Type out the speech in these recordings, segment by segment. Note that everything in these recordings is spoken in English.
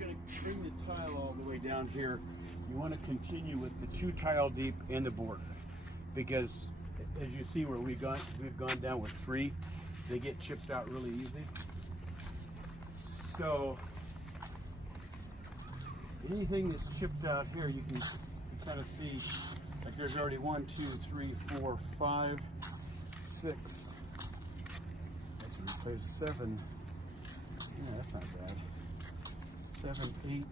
going to bring the tile all the way down here, you want to continue with the 2 tile deep in the border, because as you see where we've gone down with 3, they get chipped out really easy. So anything that's chipped out here, you can kind of see, like there's already 1, 2, 3, 4, 5, 6. That's 5, 7. Yeah, that's not bad. 7, 8.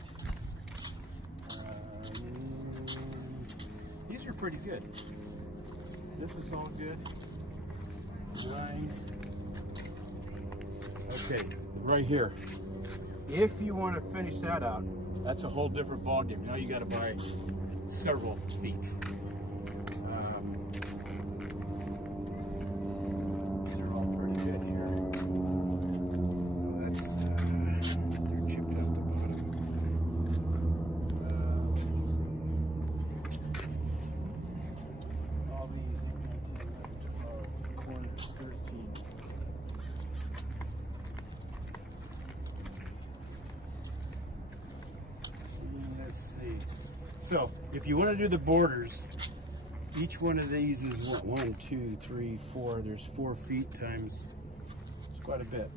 These are pretty good. This is all good. 9. Okay, right here. If you want to finish that out, that's a whole different ballgame. Now you got to buy several feet. They're all pretty good here. That's they're chipped out the bottom. All these 19, 12, 20, 13. Let's see. So if you want to do the borders, each one of these is what, 1, 2, 3, 4. There's 4 feet times, it's quite a bit.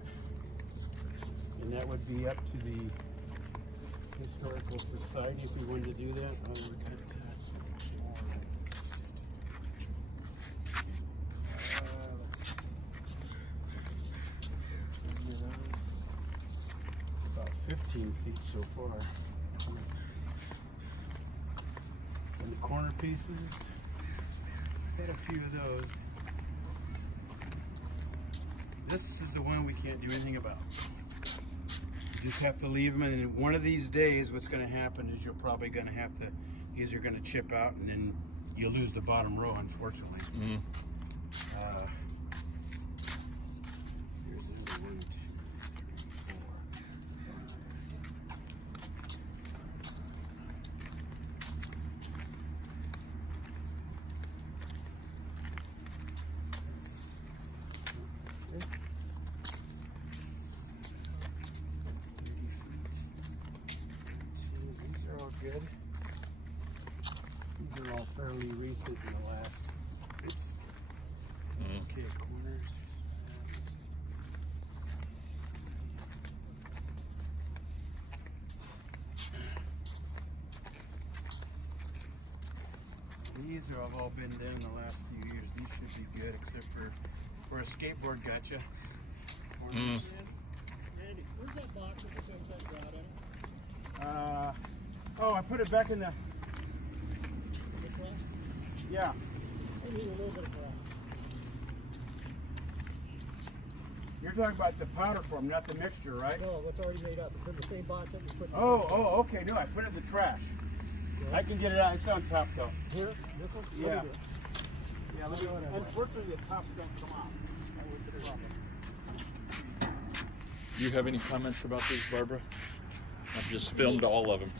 And that would be up to the Historical Society if we wanted to do that. It's about 15 feet so far. And the corner pieces, got a few of those. This is the one we can't do anything about. You just have to leave them, and one of these days what's going to happen is you're probably going to have to, these are going to chip out, and then you'll lose the bottom row, unfortunately. Mm-hmm. Here's another 1, 2, 3, 4, 5. These are all good. These are all fairly recent in the last. It's okay. Corners. These have all been done in the last few years. These should be good, except for where a skateboard gotcha. Randy, where's that box with the inside rod in it? Oh, I put it back in the. The truck? Yeah. I need a little bit of rock. You're talking about the powder form, not the mixture, right? No, that's already made up. It's in the same box that we put. Oh, okay. No, I put it in the trash. Yeah. I can get it out. It's on top though. Here, this one. Yeah. Let me do it. Yeah. Let me, unfortunately, the tops don't come out. That was the problem. Do you have any comments about this, Barbara? I've just filmed all of them.